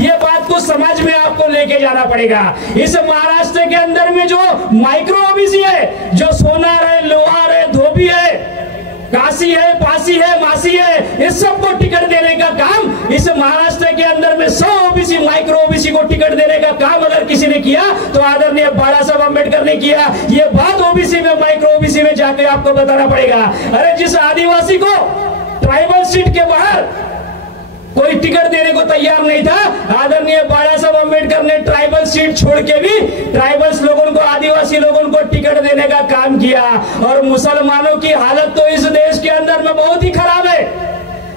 ये बात को समझ में आपको लेके जाना पड़ेगा। इस महाराष्ट्र के अंदर में जो माइक्रो ओबीसी है, जो सोनार है, लोहार है, धोबी है, काशी है, पासी है, मासी है, इस सबको टिकट देने का काम इस महाराष्ट्र के अंदर में 100 ओबीसी माइक्रो ओबीसी को टिकट देने का काम अगर किसी ने किया तो आदरणीय बाला साहब अम्बेडकर ने किया। ये बात ओबीसी में, माइक्रो ओबीसी में जाकर आपको बताना पड़ेगा। अरे जिस आदिवासी को ट्राइबल सीट के बाहर कोई टिकट देने को तैयार नहीं था, आदरणीय बाला साहब अम्बेडकर ने ट्राइबल सीट छोड़ के भी ट्राइबल्स लोगों को, आदिवासी लोगों को टिकट देने का काम किया। और मुसलमानों की हालत तो इस देश के अंदर में बहुत ही खराब है।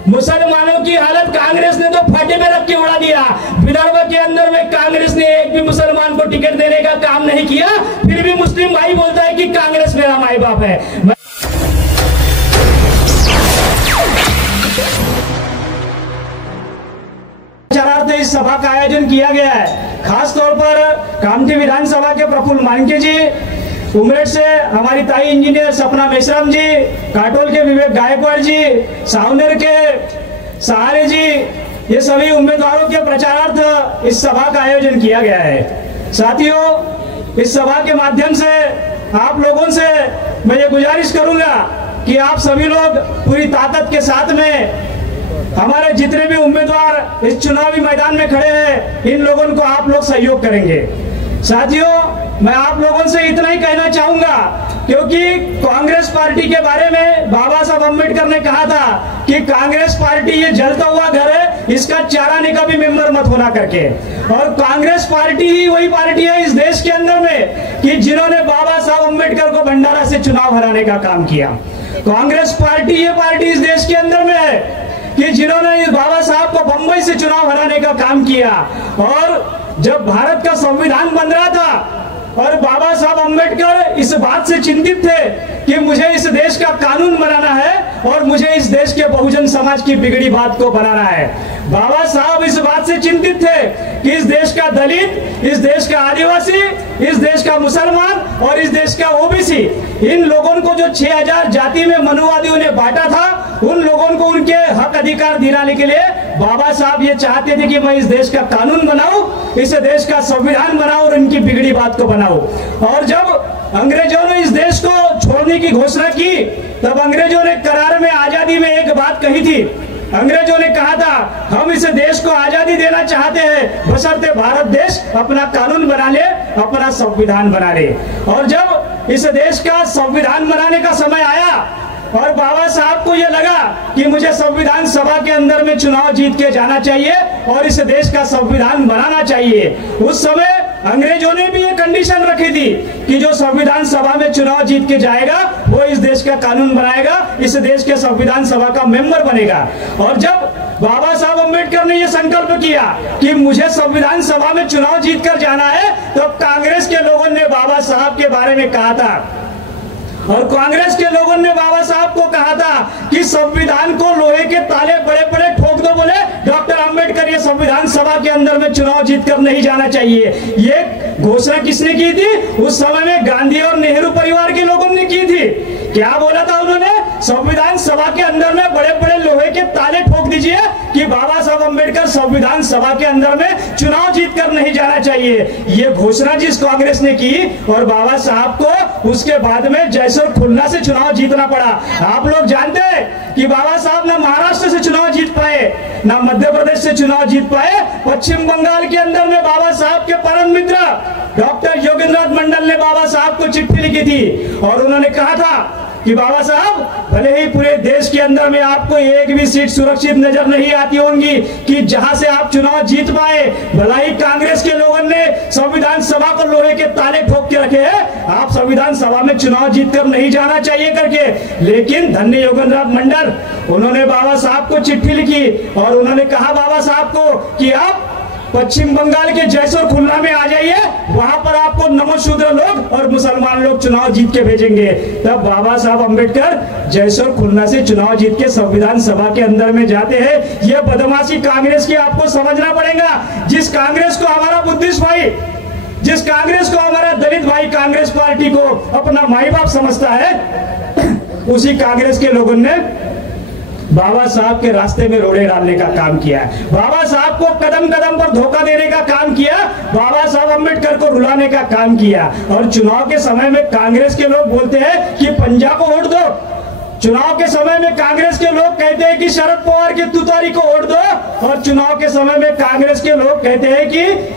मुसलमानों की हालत कांग्रेस ने तो फाटे में रख के उड़ा दिया। विदर्भ के अंदर में कांग्रेस ने एक भी मुसलमान को टिकट देने का काम नहीं किया, फिर भी मुस्लिम भाई बोलता है कि कांग्रेस मेरा माई बाप है। इस सभा का आयोजन किया गया है। खास तौर पर कामठी विधानसभा के प्रफुल्ल मानके जी, उमरेड से हमारी ताई इंजीनियर सपना मेश्राम जी, काटोल के विवेक गायकवाड़ जी, सावनेर के सहारे जी, ये सभी उम्मीदवारों के प्रचारार्थ इस सभा का आयोजन किया गया है। साथियों, इस सभा के माध्यम से आप लोगों से मैं ये गुजारिश करूंगा कि आप सभी लोग पूरी ताकत के साथ में हमारे जितने भी उम्मीदवार इस चुनावी मैदान में खड़े हैं, इन लोगों को आप लोग सहयोग करेंगे। साथियों, मैं आप लोगों से इतना ही कहना चाहूंगा, क्योंकि कांग्रेस पार्टी के बारे में बाबा साहब अम्बेडकर ने कहा था कि कांग्रेस पार्टी ये जलता हुआ घर है, इसका चाराने का भी मेंबर मत होना करके। और कांग्रेस पार्टी ही वही पार्टी है इस देश के अंदर में कि जिन्होंने बाबा साहब अम्बेडकर को भंडारा से चुनाव हराने का काम किया। कांग्रेस पार्टी ये पार्टी इस देश के अंदर में है कि जिन्होंने बाबा साहब को बंबई से चुनाव हराने का काम किया। और जब भारत का संविधान बन रहा था और बाबा साहब अम्बेडकर इस बात से चिंतित थे कि मुझे इस देश का कानून बनाना है और मुझे इस देश के बहुजन समाज की बिगड़ी बात को बनाना है। बाबा साहब इस बात से चिंतित थे कि इस देश का दलित, इस देश का आदिवासी, इस देश का मुसलमान और इस देश का ओबीसी, इन लोगों को जो 6000 जाति में मनुवादियों ने बांटा था, उन लोगों को उनके हक अधिकार दिलाने के लिए बाबा साहब ये चाहते थे कि मैं इस देश का कानून बनाऊं, इस देश का संविधान बनाऊं और इनकी बिगड़ी बात को बनाऊं। और जब अंग्रेजों ने इस देश को छोड़ने की घोषणा की, तब अंग्रेजों ने करार में आजादी में एक बात कही थी। अंग्रेजों ने कहा था, हम इस देश को आजादी देना चाहते हैं, बशर्ते भारत देश अपना कानून बना ले, अपना संविधान बना ले। और जब इस देश का संविधान बनाने का समय आया और बाबा साहब को यह लगा कि मुझे संविधान सभा के अंदर में चुनाव जीत के जाना चाहिए और इस देश का संविधान बनाना चाहिए, उस समय अंग्रेजों ने भी ये कंडीशन रखी थी कि जो संविधान सभा में चुनाव जीत के जाएगा वो इस देश का कानून बनाएगा, इस देश के संविधान सभा का मेंबर बनेगा। और जब बाबा साहब अम्बेडकर ने यह संकल्प किया कि मुझे संविधान सभा में चुनाव जीत कर जाना है, तो कांग्रेस के लोगों ने बाबा साहब के बारे में कहा था और कांग्रेस के लोगों ने बाबा साहब को कहा था कि संविधान को लोहे के ताले बड़े बड़े ठोक दो, बोले डॉक्टर अंबेडकर ये संविधान सभा के अंदर में चुनाव जीतकर नहीं जाना चाहिए। ये घोषणा किसने की थी? उस समय में गांधी और नेहरू परिवार के लोगों ने की थी। क्या बोला था उन्होंने? संविधान सभा के अंदर में बड़े बड़े लोहे के ताले ठोक दीजिए कि बाबा साहब अम्बेडकर संविधान सभा के अंदर में चुनाव जीतकर नहीं जाना चाहिए। ये घोषणा जिस कांग्रेस ने की और बाबा साहब को उसके बाद में जैसर खुलना से चुनाव जीतना पड़ा। आप लोग जानते हैं कि बाबा साहब ना महाराष्ट्र से चुनाव जीत पाए, ना मध्य प्रदेश से चुनाव जीत पाए। पश्चिम बंगाल के अंदर में बाबा साहब के परम मित्र डॉक्टर योगेंद्रनाथ मंडल ने बाबा साहब को चिट्ठी लिखी थी और उन्होंने कहा था कि बाबा साहब, भले ही पूरे देश के अंदर में आपको एक भी सीट सुरक्षित नजर नहीं आती होंगी कि जहां से आप चुनाव जीत पाए, भला ही कांग्रेस के लोगों ने संविधान सभा को लोहे के ताले ठोक के रखे हैं, आप संविधान सभा में चुनाव जीतकर नहीं जाना चाहिए करके। लेकिन धन्य योगेंद्रनाथ मंडल, उन्होंने बाबा साहब को चिट्ठी लिखी और उन्होंने कहा बाबा साहब को कि आप पश्चिम बंगाल के जैसर खुलना में आ जाइए, वहां पर आपको नमशूद्र लोग और मुसलमान लोग चुनाव जीत के भेजेंगे। तब बाबा साहब अम्बेडकर जैसर खुलना से चुनाव जीत के संविधान सभा के अंदर में जाते हैं। यह बदमाशी कांग्रेस की आपको समझना पड़ेगा। जिस कांग्रेस को हमारा बुद्धिस्ट भाई, जिस कांग्रेस को हमारा दलित भाई कांग्रेस पार्टी को अपना माई बाप समझता है, उसी कांग्रेस के लोगों ने बाबा साहब के रास्ते में रोड़े डालने का काम किया है, बाबा साहब को कदम कदम पर धोखा देने का काम किया, बाबा साहब अम्बेडकर को रुलाने का काम किया। और चुनाव के समय में कांग्रेस के लोग बोलते हैं कि पंजा को वोट दो, चुनाव के समय में कांग्रेस के लोग कहते हैं कि शरद पवार की तुतारी को वोट दो, और चुनाव के समय में कांग्रेस के लोग कहते हैं कि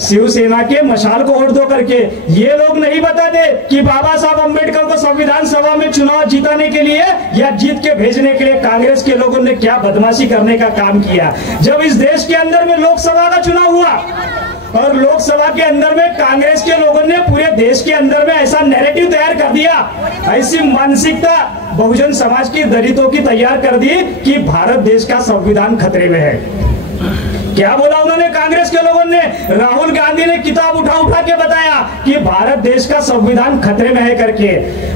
शिवसेना के मशाल को वोट दो करके। ये लोग नहीं बताते कि बाबा साहब अम्बेडकर को संविधान सभा में चुनाव जिताने के लिए या जीत के भेजने के लिए कांग्रेस के लोगों ने क्या बदमाशी करने का काम किया। जब इस देश के अंदर में लोकसभा का चुनाव हुआ और लोकसभा के अंदर में कांग्रेस के लोगों ने पूरे देश के अंदर में ऐसा नैरेटिव तैयार कर दिया, ऐसी मानसिकता बहुजन समाज की दलितों की तैयार कर दी कि भारत देश का संविधान खतरे में है। क्या बोला उन्होंने कांग्रेस के लोगों ने? राहुल गांधी ने किताब उठा उठा के बताया कि भारत देश का संविधान खतरे में है करके,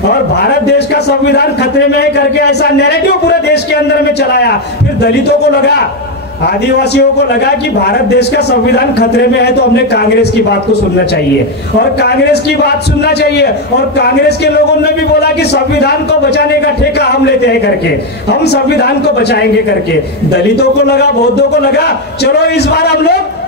और भारत देश का संविधान खतरे में है करके ऐसा नैरेटिव पूरे देश के अंदर में चलाया। फिर दलितों को लगा, आदिवासियों को लगा कि भारत देश का संविधान खतरे में है, तो हमने कांग्रेस की बात को सुनना चाहिए और कांग्रेस की बात सुनना चाहिए। और कांग्रेस के लोगों ने भी बोला कि संविधान को बचाने का ठेका हम लेते हैं करके, हम संविधान को बचाएंगे करके। दलितों को लगा, बौद्धों को लगा, चलो इस बार हम लोग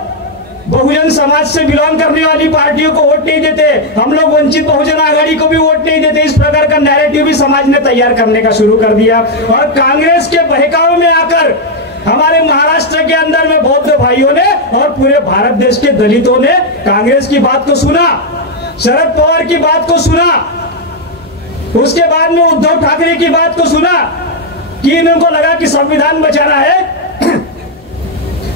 बहुजन समाज से बिलोंग करने वाली पार्टियों को वोट नहीं देते, हम लोग वंचित बहुजन आघाड़ी को भी वोट नहीं देते। इस प्रकार का नैरेटिव भी समाज ने तैयार करने का शुरू कर दिया। और कांग्रेस के बहकावे में आकर हमारे महाराष्ट्र के अंदर में बौद्ध भाइयों ने और पूरे भारत देश के दलितों ने कांग्रेस की बात को सुना, शरद पवार की बात को सुना, उसके बाद में उद्धव ठाकरे की बात को सुना कि इनको लगा कि संविधान बचाना है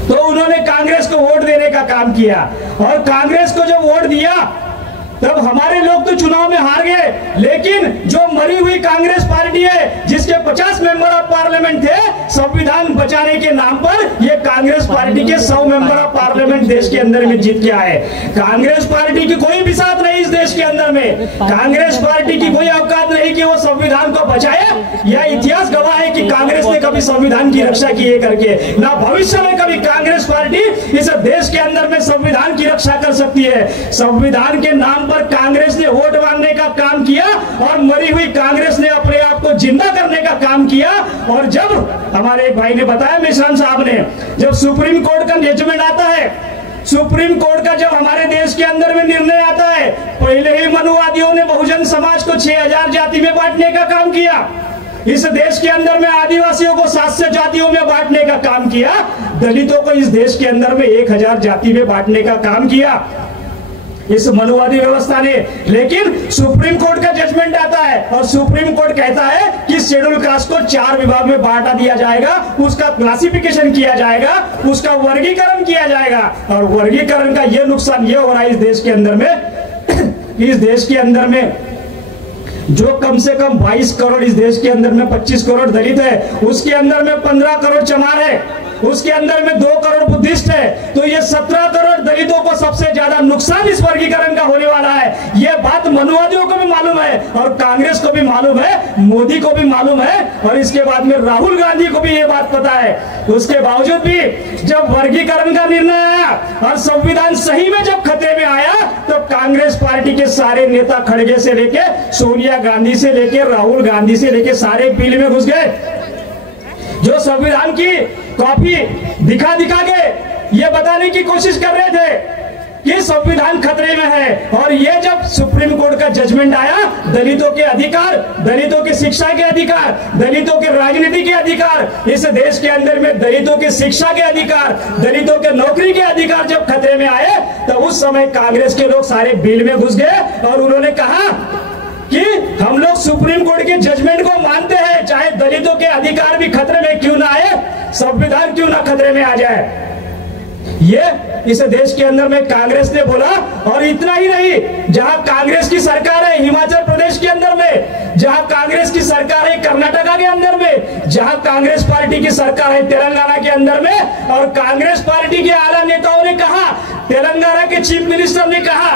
तो उन्होंने कांग्रेस को वोट देने का काम किया। और कांग्रेस को जब वोट दिया तब हमारे लोग तो चुनाव में हार गए, लेकिन जो मरी हुई कांग्रेस पार्टी है जिसके 50 मेंबर ऑफ पार्लियामेंट थे, संविधान बचाने के नाम पर ये कांग्रेस पार्टी के 100 मेंबर ऑफ पार्लियामेंट देश के अंदर में जीत के आए। कांग्रेस पार्टी की कोई बिसात नहीं इस देश के अंदर में, कांग्रेस पार्टी की कोई औकात नहीं कि वो संविधान को बचाए। या इतिहास गवाह है कि कांग्रेस ने कभी संविधान की रक्षा की है करके, ना भविष्य में कभी कांग्रेस पार्टी इस देश के अंदर में संविधान की रक्षा कर सकती है। संविधान के नाम पर कांग्रेस ने वोट मांगने का काम किया और मरी हुई कांग्रेस ने अपने आप को जिंदा करने का काम किया। और जब हमारे एक भाई ने बताया, मेश्राम साहब ने, जब सुप्रीम कोर्ट का जजमेंट आता है, सुप्रीम कोर्ट का जब हमारे देश के अंदर में निर्णय आता है, पहले ही मनुवादियों ने बहुजन समाज को 6000 जाति में बांटने का काम किया, इस देश के अंदर में आदिवासियों को 700 जातियों में बांटने का काम किया, दलितों को इस देश के अंदर में 1000 जाति में बांटने का काम किया इस मनुवादी व्यवस्था ने। लेकिन सुप्रीम कोर्ट का जजमेंट आता है और सुप्रीम कोर्ट कहता है कि शेड्यूल कास्ट को 4 विभाग में बांटा दिया जाएगा, उसका क्लासिफिकेशन किया जाएगा, उसका वर्गीकरण किया जाएगा। और वर्गीकरण का यह नुकसान यह हो रहा है इस देश के अंदर में, इस देश के अंदर में जो कम से कम 22 करोड़, इस देश के अंदर में 25 करोड़ दलित है, उसके अंदर में 15 करोड़ चमार है, उसके अंदर में 2 करोड़ बुद्धिस्ट है, तो ये 17 करोड़ दलितों को सबसे ज्यादा नुकसान इस वर्गीकरण का होने वाला है। ये बात मनुवादियों को भी मालूम है और कांग्रेस को भी मालूम है, मोदी को भी मालूम है और इसके बाद में राहुल गांधी को भी ये बात पता है। उसके बावजूद भी जब वर्गीकरण का निर्णय आया और संविधान सही में जब खतरे में आया, तो कांग्रेस पार्टी के सारे नेता, खड़गे से लेके सोनिया गांधी से लेके राहुल गांधी से लेके सारे बिल में घुस गए, जो संविधान की कॉपी दिखा दिखा के ये बताने की कोशिश कर रहे थे कि संविधान खतरे में है। और ये जब सुप्रीम कोर्ट का जजमेंट आया, दलितों के अधिकार, दलितों के शिक्षा के अधिकार, दलितों के राजनीति के अधिकार, इस देश के अंदर में दलितों के शिक्षा के अधिकार, दलितों के नौकरी के अधिकार जब खतरे में आए, तब उस समय कांग्रेस के लोग सारे बिल में घुस गए और उन्होंने कहा कि हम लोग सुप्रीम कोर्ट के जजमेंट को मानते हैं, चाहे दलितों के अधिकार भी खतरे में क्यों ना आए, संविधान क्यों ना खतरे में आ जाए। ये इस देश के अंदर में कांग्रेस ने बोला। और इतना ही नहीं, जहां कांग्रेस की सरकार है हिमाचल प्रदेश के अंदर में, जहां कांग्रेस की सरकार है कर्नाटका के अंदर में, जहां कांग्रेस पार्टी की सरकार है तेलंगाना के अंदर में, और कांग्रेस पार्टी के आला नेताओं ने कहा, तेलंगाना के चीफ मिनिस्टर ने कहा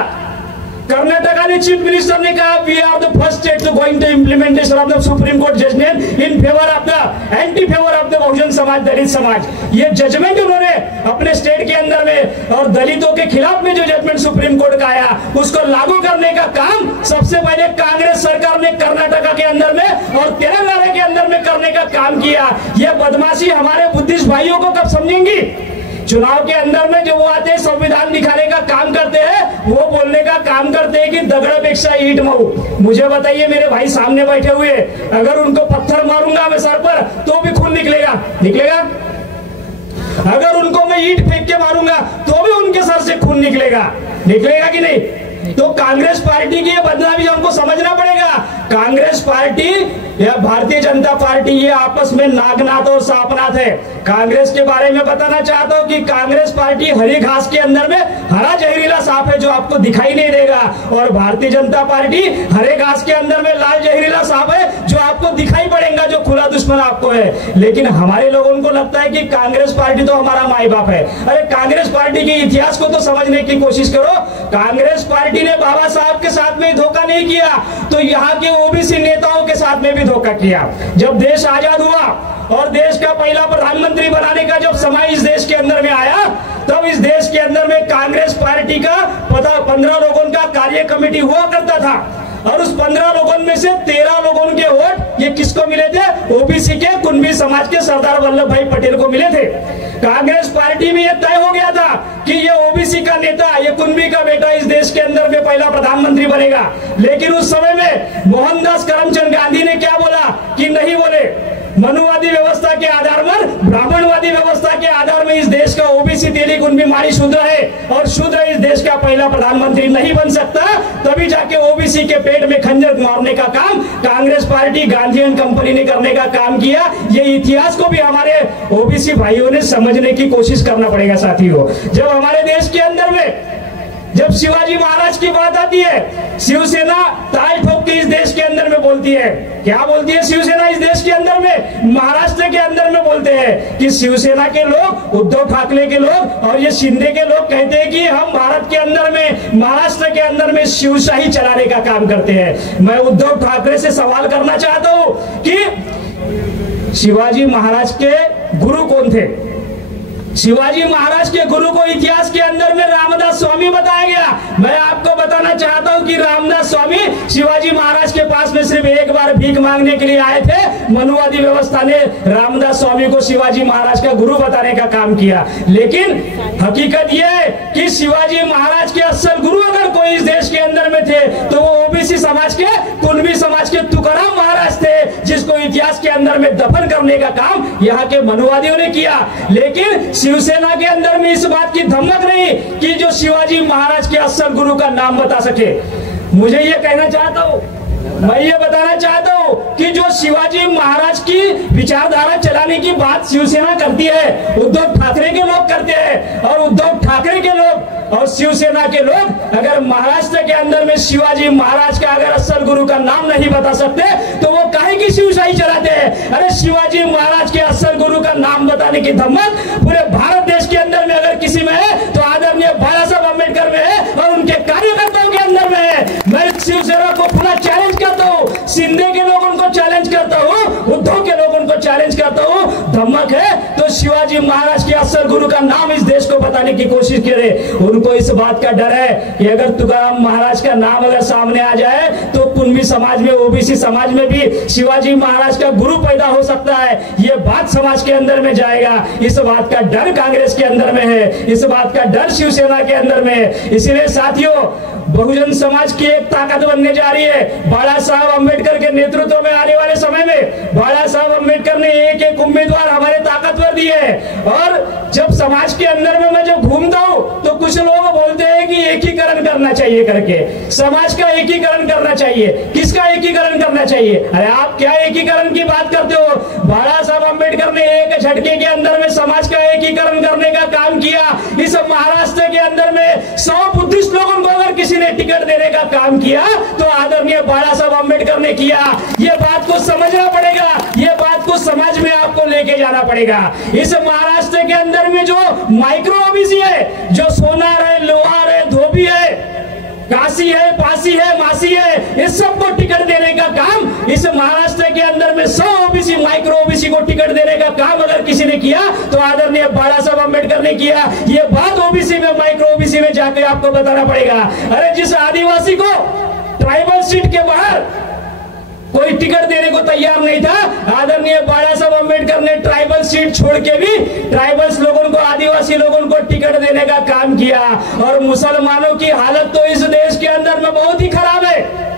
कर्नाटका ने चीफ मिनिस्टर ने कहा we are the first state to going to implementation of the supreme court judgment in favour of the anti favour of the Bahujan Samaj, Dalit समाज। ये जजमेंट उन्होंने अपने स्टेट के अंदर में और दलितों के खिलाफ में जो जजमेंट सुप्रीम कोर्ट का आया उसको लागू करने का काम सबसे पहले कांग्रेस सरकार ने कर्नाटका के अंदर में और तेलंगाना के अंदर में करने का काम किया। ये बदमाशी हमारे बुद्धिस्ट भाइयों को कब समझेंगी? चुनाव के अंदर में जो वो आते हैं संविधान दिखाने का काम करते हैं, वो बोलने का काम करते हैं कि दगड़पेक्षा ईंट मऊ। मुझे बताइए मेरे भाई सामने बैठे हुए, अगर उनको पत्थर मारूंगा मैं सर पर तो भी खून निकलेगा? निकलेगा? अगर उनको मैं ईंट फेंक के मारूंगा तो भी उनके सर से खून निकलेगा? निकलेगा कि नहीं? तो कांग्रेस पार्टी की ये बदनामी हमको समझना पड़ेगा। कांग्रेस पार्टी या भारतीय जनता पार्टी ये आपस में नागनाथ और सांपनाथ है। कांग्रेस के बारे में बताना चाहता हूं कि कांग्रेस पार्टी हरी घास के अंदर में हरा जहरीला सांप है जो आपको दिखाई नहीं देगा, और भारतीय जनता पार्टी हरे घास के अंदर में लाल जहरीला सांप है जो आपको दिखाई पड़ेगा, जो खुला दुश्मन आपको है। लेकिन हमारे लोगों को लगता है कि कांग्रेस पार्टी तो हमारा माई बाप है। अरे कांग्रेस पार्टी के इतिहास को तो समझने की कोशिश करो। कांग्रेस पार्टी ने बाबा साहब के साथ में धोखा नहीं किया तो यहाँ के ओबीसी नेताओं के साथ में भी धोखा किया। जब देश आजाद हुआ और देश का पहला प्रधानमंत्री बनाने का जब समय इस देश के अंदर में आया, तब इस देश के अंदर में कांग्रेस पार्टी का 15 लोगों का कार्य कमेटी हुआ करता था, और उस 15 लोगों में से 13 लोगों के वोट ये किसको मिले थे? ओबीसी के कुंभी समाज के सरदार वल्लभ भाई पटेल को मिले थे। कांग्रेस पार्टी में यह तय हो गया था कि ये ओबीसी का नेता, ये कुंभी का बेटा इस देश के अंदर में पहला प्रधानमंत्री बनेगा। लेकिन उस समय में मोहनदास करमचंद गांधी ने क्या बोला कि नहीं बोले, मनुवादी व्यवस्था के आधार पर, ब्राह्मणवादी व्यवस्था के आधार में इस देश का ओबीसी तेली कुंभी मारी शूद्र है और शूद्र इस देश का पहला प्रधानमंत्री नहीं बन सकता। तभी जाके ओबीसी के पेट में खंजर मारने का काम Congress party, Gandhi and company ने करने का काम किया। ये इतिहास को भी हमारे ओबीसी भाइयों ने समझने की कोशिश करना पड़ेगा साथियों। जब हमारे देश के अंदर में जब शिवाजी महाराज की बात आती है, शिवसेना ताल ठोक के इस देश के अंदर में बोलती है। क्या बोलती है शिवसेना इस देश के अंदर में? महाराष्ट्र के अंदर में बोलते हैं कि शिवसेना के लोग, उद्धव ठाकरे के लोग और ये शिंदे के लोग कहते हैं कि हम भारत के अंदर में, महाराष्ट्र के अंदर में शिवशाही चलाने का काम करते हैं। मैं उद्धव ठाकरे से सवाल करना चाहता हूं कि शिवाजी महाराज के गुरु कौन थे? शिवाजी महाराज के गुरु को इतिहास के अंदर में रामदास स्वामी बताया गया। मैं आपको बताना चाहता हूं कि रामदास स्वामी शिवाजी महाराज के पास में सिर्फ एक बार भीख मांगने के लिए आए थे। मनुवादी व्यवस्था ने रामदास स्वामी को शिवाजी महाराज का गुरु बताने का काम किया। लेकिन हकीकत यह है कि शिवाजी महाराज के असल गुरु अगर कोई इस देश के अंदर में थे तो वो ओबीसी समाज के, कुणबी समाज के तुकाराम महाराज थे, जिसको इतिहास के अंदर में दफन करने का काम यहाँ के मनुवादियों ने किया। लेकिन शिवसेना के अंदर में इस बात की धमक नहीं कि जो शिवाजी महाराज के असल गुरु का नाम बता सके। मुझे ये कहना चाहता हूं, मैं ये बताना चाहता हूं कि जो शिवाजी महाराज की विचारधारा चलाने की बात शिवसेना करती है, उद्धव ठाकरे के लोग करते हैं, और उद्धव ठाकरे के लोग और शिवसेना के लोग अगर महाराष्ट्र के अंदर में शिवाजी महाराज का अगर असल गुरु का नाम नहीं बता सकते तो वो काहे की शिवशाही चलाते हैं? अरे शिवाजी महाराज के असल गुरु का नाम बताने की धमक पूरे भारत देश के अंदर में अगर किसी में है तो आदरणीय बाला साहब अम्बेडकर में है और उनके कार्यकर्ताओं के अंदर में है। मैं शिवसेना को पुनः चैलेंज करता हूँ, शिंदे के लोगों को चैलेंज करता हूँ, उद्धव के लोगों को चैलेंज करता हूँ। धमक है तो शिवाजी महाराज के असल गुरु का नाम इस देश को बताने की कोशिश करे। उनको इस बात का डर है कि अगर तुकाराम महाराज का नाम अगर सामने आ जाए तो कुणबी समाज में, ओबीसी समाज में भी शिवाजी महाराज का गुरु पैदा हो सकता है। ये बात समाज के अंदर में जाएगा। इस बात का डर कांग्रेस के अंदर में है, इस बात का डर शिवसेना के अंदर में है। इसलिए साथियों, बहुजन समाज की एक ताकत बनने जा रही है। बाला साहब अम्बेडकर के नेतृत्व में आने वाले समय में बाला साहब अम्बेडकर ने एक एक उम्मीदवार हमारे ताकतवर दिए हैं। और जब समाज के अंदर में मैं जब घूमता हूं तो कुछ लोग बोलते हैं कि एकीकरण करना चाहिए करके, समाज का एकीकरण करना चाहिए। किसका एकीकरण करना चाहिए? अरे आप क्या एकीकरण की बात करते हो? बाला साहब अम्बेडकर ने एक झटके के अंदर में समाज का एकीकरण करने का काम किया। इस महाराष्ट्र के अंदर में 100 बुद्धिस्ट लोगों को अगर किसी ने टिकट देने का काम किया तो आदरणीय बाला साहब अम्बेडकर ने किया। ये बात को समझना पड़ेगा, ये बात को समाज में आपको लेके जाना पड़ेगा। इस महाराष्ट्र के अंदर में जो माइक्रो ओबीसी है, जो सोनार है, लोहार है, धोबी है, काशी है, पासी है, मासी है, इस सबको टिकट देने का काम इस महाराष्ट्र के अंदर में 100 ओबीसी, माइक्रो ओबीसी को टिकट देने का काम अगर किसी ने किया तो आदरणीय बाला साहब अम्बेडकर ने किया। ये बात ओबीसी में, माइक्रो ओबीसी में जाकर आपको बताना पड़ेगा। अरे जिस आदिवासी को ट्राइबल सीट के बाहर कोई टिकट देने को तैयार नहीं था, आदरणीय बाला साहब अम्बेडकर ने ट्राइबल सीट छोड़ के भी ट्राइबल्स लोगों को, आदिवासी लोगों को टिकट देने का काम किया। और मुसलमानों की हालत तो इस देश के अंदर में बहुत ही खराब है।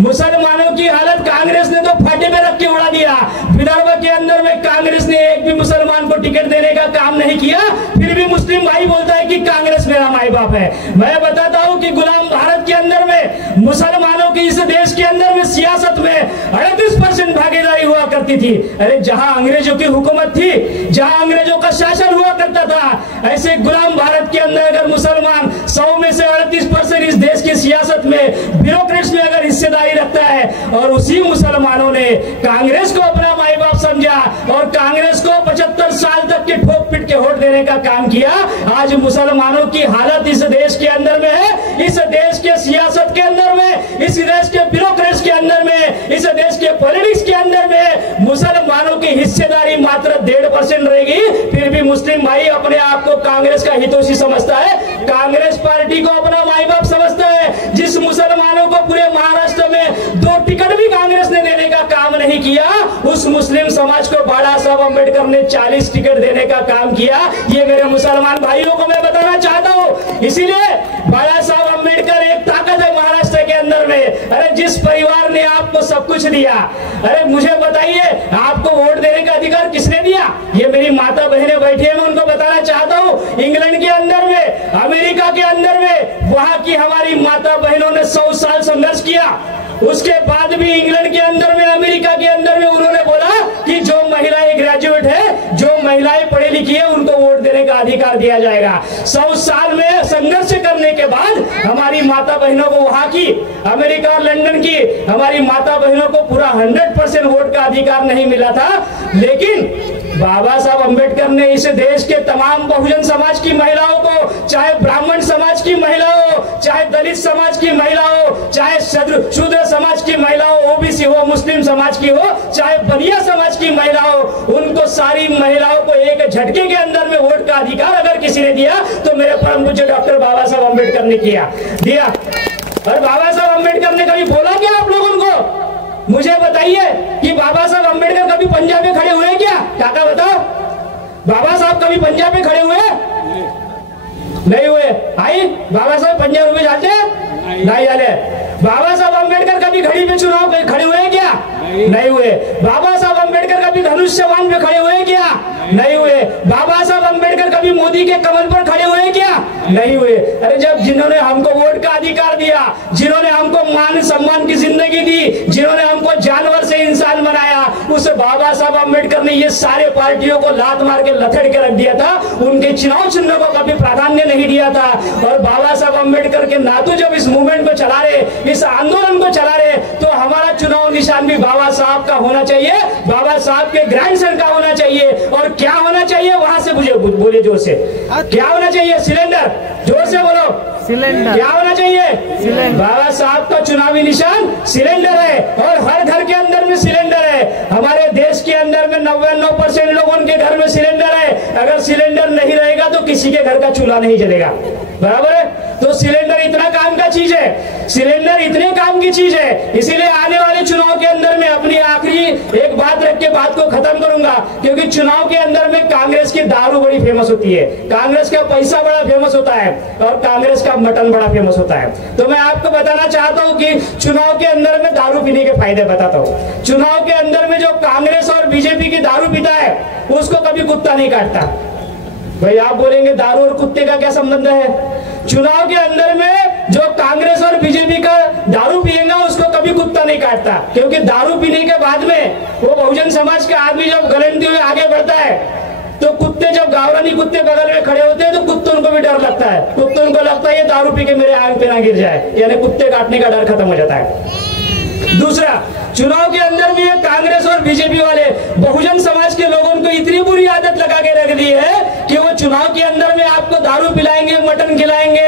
मुसलमानों की हालत कांग्रेस ने तो फाटे में रख के उड़ा दिया। विदर्भ के अंदर में कांग्रेस ने एक भी मुसलमान को टिकट देने का काम नहीं किया, फिर भी मुस्लिम भाई बोलता है कि कांग्रेस मेरा माई बाप है। मैं बताता हूं कि गुलाम भारत के अंदर में मुसलमानों की इस देश के अंदर में सियासत में 38% भागीदारी हुआ करती थी। अरे जहां अंग्रेजों की हुकूमत थी, जहां अंग्रेजों का शासन हुआ करता था, ऐसे गुलाम भारत के अंदर अगर मुसलमान 100 में से 38% इस देश की सियासत में, ब्यूरोक्रेट्स में अगर हिस्सेदारी रखता है, और उसी मुसलमानों ने कांग्रेस को अपना माई बाप समझा और कांग्रेस को 75 साल तक के ठोक पीट के वोट देने का काम किया। आज मुसलमानों की हालत इस देश के अंदर में है, इस देश के सियासत के अंदर में, इस देश के ब्यूरोक्रेट्स के अंदर में, इस देश के पॉलिटिक्स के अंदर में मुसलमानों की हिस्सेदारी मात्र 1.5% रहेगी। फिर भी मुस्लिम भाई अपने आप को कांग्रेस का हितैषी समझता है, कांग्रेस पार्टी को अपना माई बाप समझता है। जिस मुसलमानों को पूरे महाराष्ट्र में 2 टिकट भी कांग्रेस ने देने का काम नहीं किया, उस मुस्लिम समाज को बाला साहब अम्बेडकर ने 40 टिकट देने का काम किया। ये मेरे मुसलमान भाइयों को मैं बताना चाहता हूं। इसीलिए बाला साहब अम्बेडकर एक ताकत है महाराष्ट्र के अंदर में। अरे जिस परिवार ने आपको सब कुछ दिया, अरे मुझे बताइए आपको वोट देने का अधिकार किसने दिया? ये मेरी माता बहनें बैठी है, मैं उनको बताना चाहता हूँ। इंग्लैंड के अंदर में, अमेरिका के अंदर में, वहां की हमारी माता बहनों ने 100 साल संघर्ष किया। उसके बाद भी इंग्लैंड के अंदर में, अमेरिका के अंदर में उन्होंने बोला कि जो महिलाएं ग्रेजुएट है, जो महिलाएं पढ़ी लिखी है, उनको वोट देने का अधिकार दिया जाएगा। 100 साल में संघर्ष करने के बाद हमारी माता बहनों को, वहां की अमेरिका और लंदन की हमारी माता बहनों को पूरा 100% वोट का अधिकार नहीं मिला था। लेकिन बाबा साहब अम्बेडकर ने इस देश के तमाम बहुजन समाज की महिलाओं को, चाहे ब्राह्मण समाज की महिलाओं, चाहे दलित समाज की महिलाओं, चाहे शूद्र समाज की महिलाओं, ओबीसी हो, मुस्लिम समाज की हो, चाहे बनिया समाज की महिलाओं, उनको सारी महिलाओं को एक झटके के अंदर में वोट का अधिकार अगर किसी ने दिया तो मेरे परम पूज्य डॉक्टर बाबा साहब अम्बेडकर ने दिया। और बाबा साहब अम्बेडकर ने कभी बोला क्या आप लोगों को? मुझे बताइए कि बाबा साहब अम्बेडकर कभी पंजाब में खड़े हुए क्या? काका बताओ, बाबा साहब कभी पंजाब में खड़े हुए? नहीं हुए। आई बाबा साहब पंजाब में जाते नहीं जाते। बाबा साहब अम्बेडकर कभी घड़ी पे चुनाव पे खड़े हुए क्या? नहीं हुए। बाबा साहब अम्बेडकर कभी धनुष्यबाण पे खड़े हुए क्या? नहीं हुए। बाबा साहब अम्बेडकर कभी मोदी के कमल पर खड़े हुए क्या? नहीं हुए। अरे जब जिन्होंने हमको वोट का अधिकार दिया, जिन्होंने हमको मान सम्मान की जिंदगी दी, जिन्होंने हमको जानवर से इंसान बनाया, उस बाबा साहब अम्बेडकर ने ये सारे पार्टियों को लात मार के लथड़ के रख दिया था। उनके चुनाव चिन्ह को कभी प्राधान्य नहीं दिया था। और बाबा साहब अम्बेडकर के नातू जब इस मूवमेंट को चला रहे, इस आंदोलन को चला रहे, तो हमारा चुनाव निशान भी बाबा साहब का होना चाहिए, बाबा साहब के ग्रैंडसन का होना चाहिए। और क्या होना चाहिए? वहां से मुझे बोले जोर से, क्या होना चाहिए? सिलेंडर। जोर से बोलो, सिलेंडर। क्या होना चाहिए? सिलेंडर। बाबा साहब का चुनावी निशान सिलेंडर है और हर घर के अंदर में सिलेंडर है। हमारे देश के अंदर में 99% लोगों के घर में सिलेंडर है। अगर सिलेंडर नहीं रहेगा तो किसी के घर का चूल्हा नहीं जलेगा, बराबर है? तो सिलेंडर इतना काम का चीज है, सिलेंडर इतने काम की चीज है। इसीलिए आने वाले चुनाव के अंदर में अपनी आखिरी एक बात रख के बात को खत्म करूंगा, क्योंकि चुनाव के अंदर में कांग्रेस की दारू बड़ी फेमस होती है, कांग्रेस का पैसा बड़ा फेमस होता है और कांग्रेस का मटन बड़ा फेमस होता है। तो मैं आपको बताना चाहता हूं कि चुनाव के अंदर में दारू पीने के फायदे बताता हूं। चुनाव के अंदर में जो कांग्रेस और बीजेपी की दारू पीता है उसको कभी कुत्ता नहीं काटता। भाई आप बोलेंगे दारू और कुत्ते का क्या संबंध है? चुनाव के अंदर में जो कांग्रेस और बीजेपी का दारू पिएगा उसको कभी कुत्ता नहीं काटता, क्योंकि दारू पीने के बाद में वो बहुजन समाज के आदमी जब गलती हुए आगे बढ़ता है तो कुत्ते, जब गावरानी कुत्ते बगल में खड़े होते हैं तो कुत्तों को भी डर लगता है। कुत्तों को लगता है ये दारू पी के मेरे आंख पे ना गिर जाए, यानी कुत्ते काटने का डर खत्म हो जाता है। दूसरा, चुनाव के अंदर भी कांग्रेस और बीजेपी वाले बहुजन समाज के लोगों को इतनी बुरी आदत लगा के रख दी है कि वो चुनाव के अंदर में आपको दारू पिलाएंगे, मटन खिलाएंगे,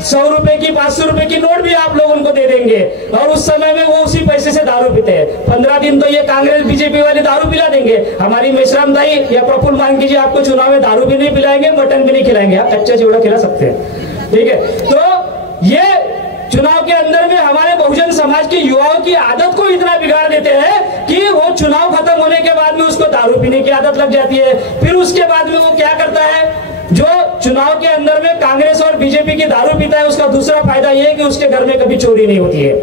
100 रुपए की 500 रुपए की नोट भी आप लोगों को दे देंगे और उस समय में वो उसी पैसे से दारू पीते हैं। 15 दिन तो ये कांग्रेस बीजेपी वाले दारू पिला देंगे, हमारी मेश्राम दाई या प्रफुल्ल मानकी जी आपको चुनाव में दारू भी नहीं पिलाएंगे, मटन भी नहीं खिलाएंगे, आप कच्चा चिवड़ा खिला सकते हैं। ठीक है, तो ये चुनाव के अंदर में हमारे बहुजन समाज के युवाओं की आदत को इतना बिगाड़ देते हैं कि वो चुनाव खत्म होने के बाद में उसको दारू पीने की आदत लग जाती है। फिर उसके बाद में वो क्या करता है, जो चुनाव के अंदर में कांग्रेस और बीजेपी की दारू पीता है, उसका दूसरा फायदा ये है कि उसके घर में कभी चोरी नहीं होती है।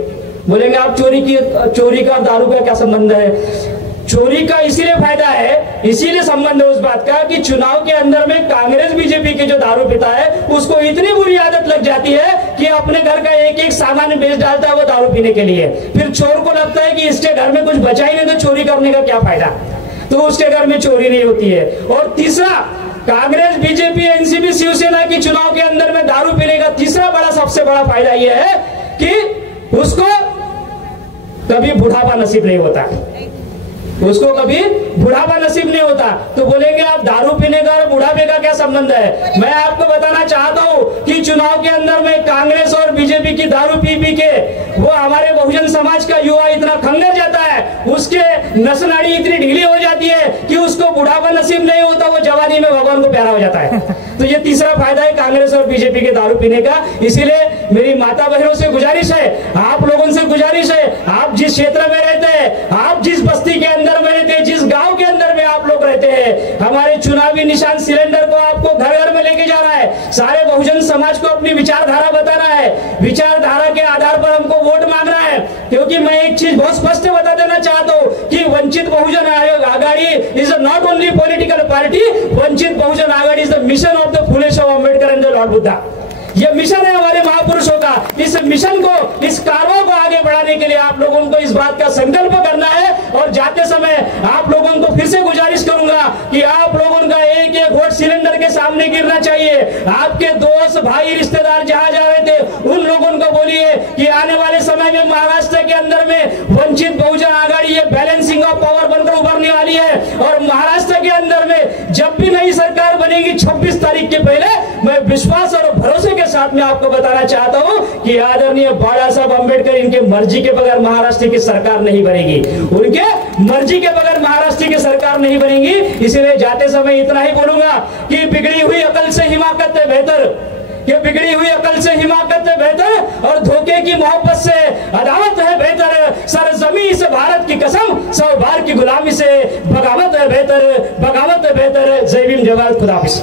बोलेंगे आप चोरी का दारू का क्या संबंध है? चोरी का इसीलिए फायदा है, इसीलिए संबंध है उस बात का कि चुनाव के अंदर में कांग्रेस बीजेपी के जो दारू पीता है उसको इतनी बुरी आदत लग जाती है कि अपने घर का एक एक सामान बेच डालता है वो दारू पीने के लिए। फिर चोर को लगता है कि इसके घर में कुछ बचा ही नहीं तो चोरी करने का क्या फायदा, तो उसके घर में चोरी नहीं होती है। और तीसरा, कांग्रेस बीजेपी एनसीपी शिवसेना की चुनाव के अंदर में दारू पीने का तीसरा बड़ा सबसे बड़ा फायदा यह है कि उसको कभी बुढ़ापा नसीब नहीं होता, उसको कभी बुढ़ापा नसीब नहीं होता। तो बोलेंगे आप दारू पीने का और बुढ़ापे का क्या संबंध है? मैं आपको बताना चाहता हूं कि चुनाव के अंदर में कांग्रेस और बीजेपी की दारू पी पी के वो हमारे बहुजन समाज का युवा इतना खंगर जाता है, उसके नस नाड़ी इतनी ढीली हो जाती है कि उसको बुढ़ापा नसीब नहीं होता, वो जवानी में भगवान को प्यारा हो जाता है। तो ये तीसरा फायदा है कांग्रेस और बीजेपी के दारू पीने का। इसीलिए मेरी माता बहनों से गुजारिश है, आप लोगों से गुजारिश है, आप जिस क्षेत्र में रहते हैं, आप जिस बस्ती के अंदर में रहते हैं, जिस गांव के अंदर में आप लोग रहते हैं, हमारे चुनावी निशान सिलेंडर को आपको घर घर में लेके जाना है, सारे बहुजन समाज को अपनी विचारधारा बताना है, विचारधारा के आधार पर हमको वोट मांगना है। क्योंकि मैं एक चीज बहुत स्पष्ट बता देना चाहता हूँ कि Vanchit Bahujan Aghadi is not only political party, Vanchit Bahujan Aghadi is the mission of the Phule Shah Ambedkar and the lord Buddha. ये मिशन है हमारे महापुरुषों का। इस मिशन को, इस कार्यों को आगे बढ़ाने के लिए आप लोगों को इस बात का संकल्प करना है। और जाते समय आप लोगों को फिर से गुजारिश करूंगा कि आप लोगों का एक एक वोट सिलेंडर के सामने गिरना चाहिए। आपके दोस्त, भाई, रिश्तेदार जहां जा रहे थे उन लोगों को बोलिए कि आने वाले समय में महाराष्ट्र के अंदर में वंचित बहुजन आघाड़ी ये बैलेंसिंग ऑफ पावर बनकर उभरने वाली है। और महाराष्ट्र के अंदर में जब भी नई सरकार बनेगी 26 तारीख के पहले, मैं विश्वास और भरोसे के साथ में आपको बताना चाहता हूं कि आदरणीय बाला साहब अम्बेडकर इनके मर्जी के बगैर महाराष्ट्र की सरकार नहीं बनेगी, उनके मर्जी के बगैर महाराष्ट्र की सरकार नहीं बनेगी। इसीलिए जाते समय इतना ही बोलूंगा कि बिगड़ी हुई अकल से हिमाकत है बेहतर, कि बिगड़ी हुई अकल से हिमाकत है बेहतर और धोखे की मोहब्बत से अदावत है बेहतर। सरजमी से भारत की कसम, 100 बार की गुलामी से बगावत है बेहतर, बगावत है बेहतर। जय भीम, जय भारत, खुदा हाफिज।